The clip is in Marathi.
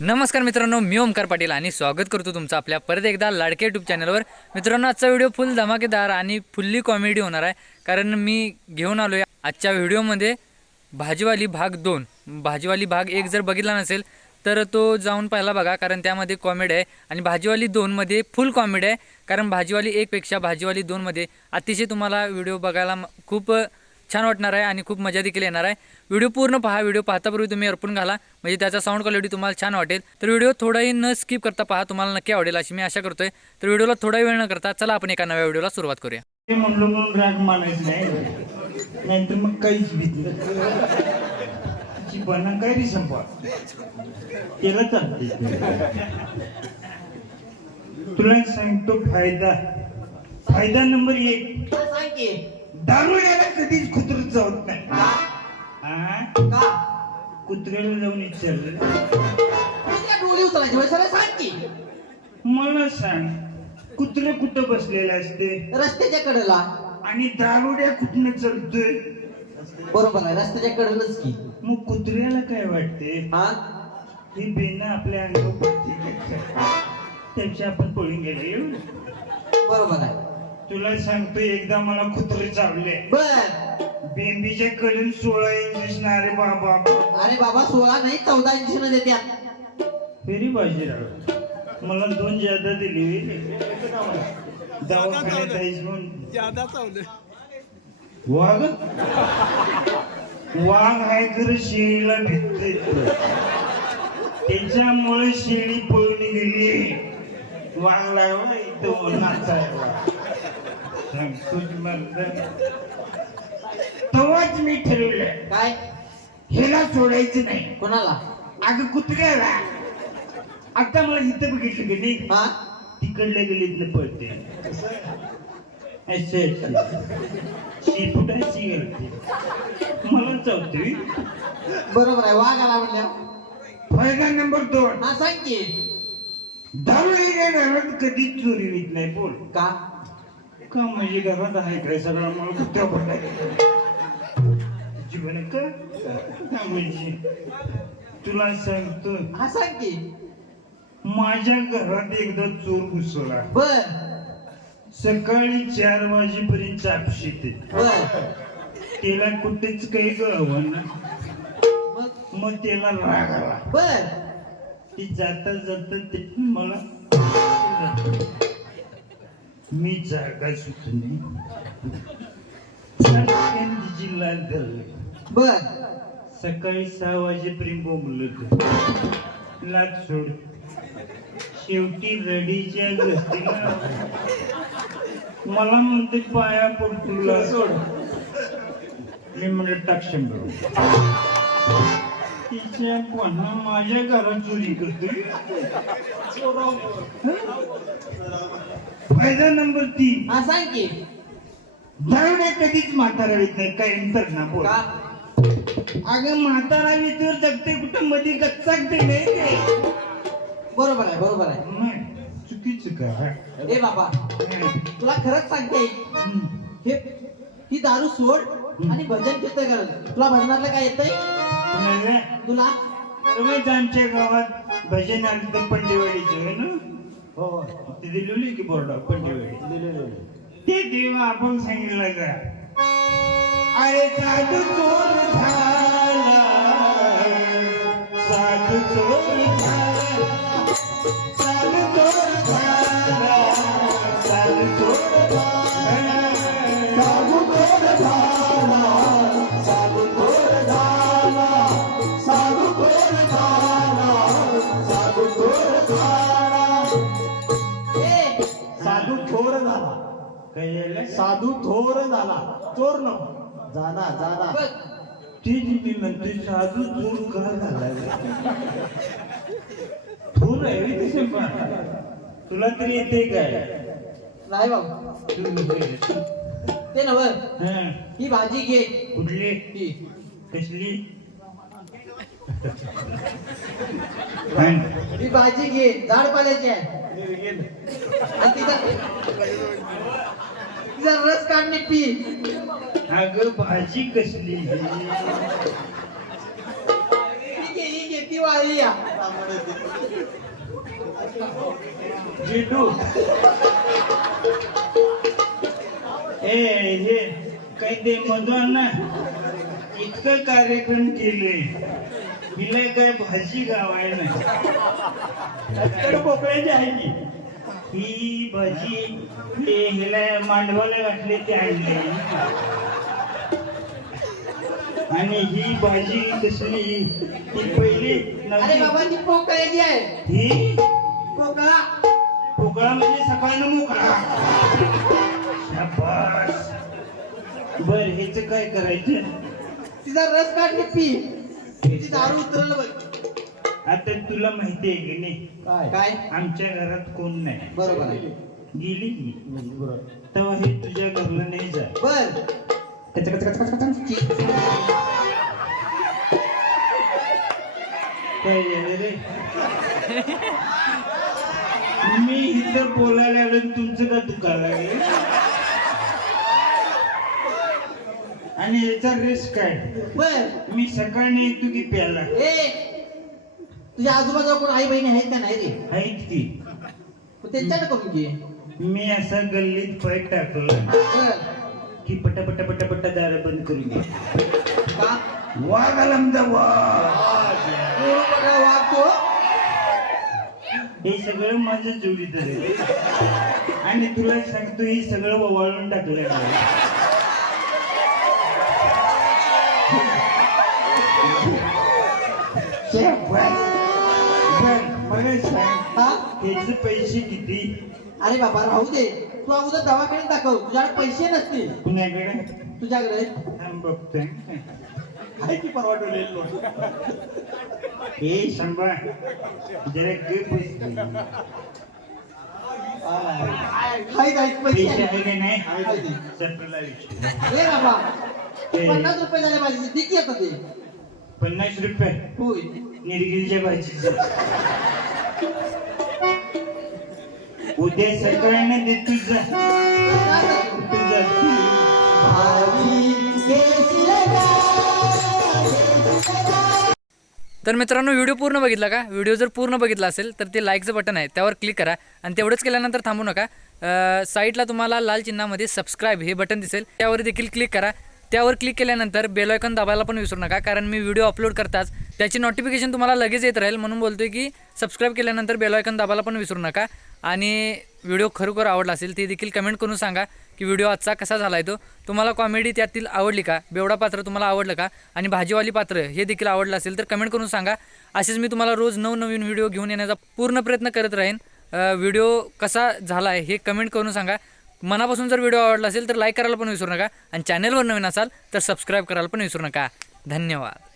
नमस्कार मित्रांनो मी ओमकार पाटील आणि स्वागत करतो तुमचं आपल्या परत एकदा लाडके यूट्यूब चॅनलवर मित्रांनो आजचा व्हिडिओ फुल धमाकेदार आणि फुल्ली कॉमेडी होणार आहे. कारण मी घेऊन आलो आहे आजच्या व्हिडिओमध्ये भाजीवाली भाग दोन. भाजीवाली भाग एक जर बघितला नसेल तर तो जाऊन पाहिला बघा कारण त्यामध्ये कॉमेडी आहे. आणि भाजीवाली दोनमध्ये फुल कॉमेडी आहे. कारण भाजीवाली एकपेक्षा भाजीवाली दोनमध्ये अतिशय तुम्हाला व्हिडिओ बघायला खूप छान वाटणार आहे आणि खूप मजा देखील येणार आहे. व्हिडिओ पूर्ण पहा व्हिडिओ पाहतापूर्वी तुम्ही अर्पण घाला. म्हणजे त्याचा साऊंड क्वालिटी तुम्हाला छान वाटेल. तर व्हिडिओ थोडाही न स्किप करता पहा तुम्हाला नक्की आवडेल अशी मी आशा करतोय. तर व्हिडिओला थोडा वेळ न करता चला आपण एका नव्या व्हिडिओला सुरुवात करूया. ते म्हणलो म्हणून राग मानायचं नाही. नाहीतर मग काहीच भीत नाही. चिपणा काय रे संपा? त्याला चालते तुला सांगतो फायदा. फायदा नंबर एक. दारू यायला कधीच कुत्र जात नाही. हा? का? कुत्र्याला जाऊन विचारलं. तुझ्या डोळी उचलायची होय सरळ सांग की. मला सांग कुत्रे कुठं बसलेलं असते? रस्त्याच्या कडेला. आणि दारुड्या कुठनं चलतोय बरोबर आहे रस्त्याच्या कडेलाच की. मग कुत्र्याला काय वाटते हा? ही बेन आपल्या अंगावर पडते त्याची आपण पळून गेले बरोबर आहे. तुला सांगतो एकदा मला कुत्रे चावले. बर. बेंबीच्या कडून सोळा इंजेक्शन अरे बाबा. अरे बाबा सोळा नाही चौदा इंजेक्शन देत्यात फेरी बाजीराव मला दोन जादा दिली. दवाखान्यात जायचं म्हणून. वाघ? वाघ आहे तर शेळीला भिजते त्याच्यामुळे शेळी पळून गेली. वाघ लागला इथं नाचायला. तेव्हाच मी ठरवलं. काय? ह्याला सोडायचं नाही. कोणाला? अगं कुत्र्याला. आता मला इथं बघितलं की नाही? हा? तिकडल्या गलीतलं पळते असे शेपुटाची घालते मला चावते बरोबर आहे. वाघ आला म्हणल्या. फायदा नंबर दोन. हा सांग की. दारू येण्या घरात कधीच चोरी होत नाही. बोल. का? का म्हणजे घरात आहे काय सगळा मला कुत्रा पडलाय. जीवन का? का म्हणजे. तुला सांगतो. हा सांग की. माझ्या घरात एकदा चोर घुसला. बर. सकाळी चार वाजेपर्यंत चापशीते बर. त्याला कुठेच काही कळवं ना मग? मग त्याला राग आला. बर. ती जाता जाता ते मला मी जागा तिची लाल धरली बर. सकाळी सहा वाजेपर्यंत बोंबलत. लाच सोड. शेवटी रडीच्या घसतीला मला म्हणते पाया पडतो सोड. मी म्हणलं टाक शंभर तिच्या कोणा माझ्या घरात चोरी करतोय? फायदा नंबर तीन. हा सांग की. दारुड्या कधीच म्हातारा येत नाही. काय नंतर ना बोल. का? अगं म्हातारा विचार जगते कुठं? मध्ये गच्चाकते नाही ते. बरोबर आहे बरोबर आहे. नाही, चुकीचं का ए बाबा. तुला खरंच सांगते. हम्म. हे ही दारू सोड आणि भजन कीर्तन कर. तुला भजनातलं काय येतंय? कोणाला? तुला? आमच्या गावात भजन आलं तर पंडेवाडीचं आहे ना? हो ते दिलेली की बोर्ड पंडेवाडी ते देवा आपण सांगितलं का अरे साधू चोर झाला. साधू चोर झाला. साधू थोर झाला चोर न जाना जाना. बघ ती दिदी म्हणते साधू चोर का झाला थोर आहे रे तसे पण. तुला तरी येते काय? नाही बाबा तू. ते नव हा, ही भाजी घे. कुठली? ही. कसली? हा, ही भाजी घे. झाड पाल्याची आहे. आणि तिचा तिचा रस काढणे पी. अगं भाजी कसली ही? ही ती वाळली या जिडू ए हे काय ते मधून ना. इतकं कार्यक्रम केले. हिला काय भाजी गावाय ना पोकळ्याची आहे की ही भाजी ते हिला मांडवाला घातले ते आणले. आणि ही भाजी कसली ती पहिली अरे बाबा ती पोकळ्याची आहे. ही पोकळा. पोकळा म्हणजे सकाळनं मोकळा. शाबास. बर हेच काय करायचं? तिचा रस काढली पी. तिची दारू उतरलं बघ. आता तुला माहिती आहे की नाही? काय? आमच्या घरात कोण नाही. बरोबर आहे. गेली की तेव्हा हे तुझ्या घरला नाही जा. बर. काय झालं रे? मी इथं बोलायला आलो आणि तुमचं का दुखायला लागले? आणि याचा रेस काय? बर. मी सकाळी येतो की प्याला ए तुझ्या आजूबाजूला कोण आई बहिणी आहेत का नाही रे? आहेत की. मग त्यांच्याकडे करून घे. मी असा गल्लीत पाय टाकलं बर. की पटा पटा पटा पटा दार बंद करून घे का? वाघ आला आमचा वाघ. तो. हे सगळं माझं जोडीत आहे. आणि तुला सांगतो हे सगळं ववाळून टाकलं त्याचे पैसे किती? अरे बाबा राहू दे. तू अगोदर दवाखान्यात दाखव. तुझ्याकडे पैसे नसतील. कुणाकडे तुझ्याकडे? बघतोय. आहे की परवा डोलेलो हे सांभाळ. जरा गप बस. हाय काय पैसे. पैसे आहे आहे का नाही? आहे ते. सपला विषय ए बाबा पन्नास रुपये झाले माझे. दे की आता ते. पन्नास रुपये? होय. निरगिरीच्या भाजीचं उद्या सकाळी देतो तर मित्रांनो व्हिडिओ पूर्ण बघितला का? व्हिडिओ जर पूर्ण बघितला असेल तर ते लाईकचं बटन आहे. त्यावर क्लिक करा आणि तेवढंच केल्यानंतर थांबू नका. साईटला तुम्हाला लाल चिन्हामध्ये सबस्क्राईब हे बटन दिसेल. त्यावर देखील क्लिक करा. त्यावर क्लिक केल्यानंतर बेल दाबायला पण विसरू नका कारण मी व्हिडिओ अपलोड करताच. त्याची नोटिफिकेशन तुम्हाला लगेच येत राहील म्हणून बोलतोय की सबस्क्राईब केल्यानंतर बेल दाबायला पण विसरू नका. आणि व्हिडिओ खरोखर आवडला असेल ते देखील कमेंट करून सांगा की व्हिडिओ आजचा कसा झाला आहे तो. तुम्हाला कॉमेडी त्यातील आवडली का? बेवडा पात्र तुम्हाला आवडलं का? आणि भाजीवाली पात्र हे देखील आवडलं असेल तर कमेंट करून सांगा. असेच मी तुम्हाला रोज नवनवीन व्हिडिओ घेऊन येण्याचा पूर्ण प्रयत्न करत राहीन. व्हिडिओ कसा झाला आहे हे कमेंट करून सांगा. मनापासून जर व्हिडिओ आवडला असेल तर लाईक करायला पण विसरू नका. आणि चॅनलवर नवीन असाल तर सबस्क्राईब करायला पण विसरू नका. धन्यवाद.